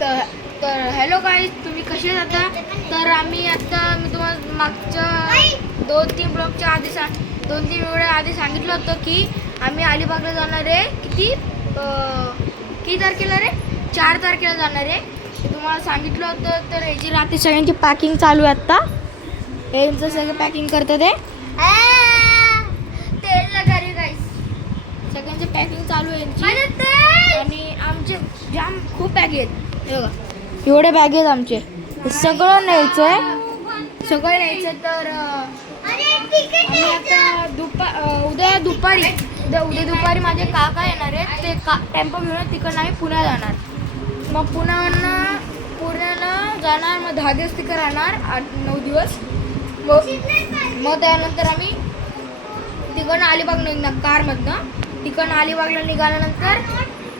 तर hello guys, तुम्ही कसे जाता? तर मी तुम्हाला मागच्या 2-3 ब्लॉगच्या आधी 2-3 वेळा आधी सांगितलं होतं की आम्ही अलिबागला जाणार आहे. किती तारखेला रे? 4 तारखेला जाणार आहे. तुम्हाला सांगितलं होतं. तर याची रात्री सगळ्यांची पॅकिंग चालू आहे. आत्ता यांचं सगळं पॅकिंग करतं ते तेल लगा रे गाईज. सगळ्यांची पॅकिंग चालू आहे यांची. आणि आमचे जाम खूप बॅग आहेत. हे बघा, एवढे बॅग आहेत आमचे. सगळं न्यायचं आहे, सगळं न्यायचं. तर आम्ही आता उद्या दुपारी माझे काका येणार आहेत. ते टेम्पो घेऊन तिकडनं आम्ही पुण्याला जाणार. मग पुण्याला जाणार. मग 10 दिवस तिकडे राहणार, 8-9 दिवस. मग त्यानंतर आम्ही तिकडनं अलिबाग निघणार कारमधनं. तिकडनं अलिबागला निघाल्यानंतर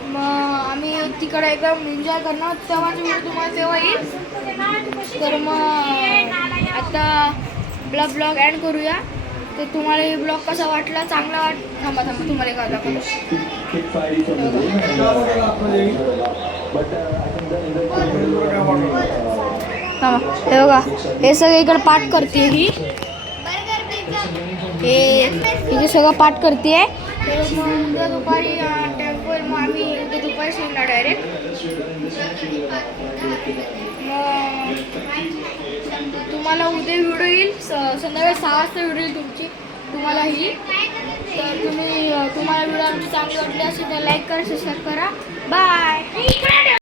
मग आम्ही तिकडे एकदम एन्जॉय करणार. तेव्हाच व्हिडिओ तुम्हाला तेव्हा येईल. तर मग आता ब्लॉग एंड करूया. तर तुम्हाला हे ब्लॉग कसा वाटला? चांगला थांबा तुम्हाला एक दाखवतो. हे बघा, हे सगळं इकडे पाठ करते ही. हे सगळं पाठ करते. मग उद्या दुपारी टेम्पल, मग आम्ही उद्या दुपारी शिरणार डायरेक्ट. मग तुम्हाला उद्या व्हिडिओ येईल, संध्याकाळी 6 वाजता व्हिडिओ येईल तुम्हाला ही. तर तुम्हाला व्हिडिओ आमची चांगली वाटली असेल तर लाईक करा, सबस्क्राईब करा. बाय.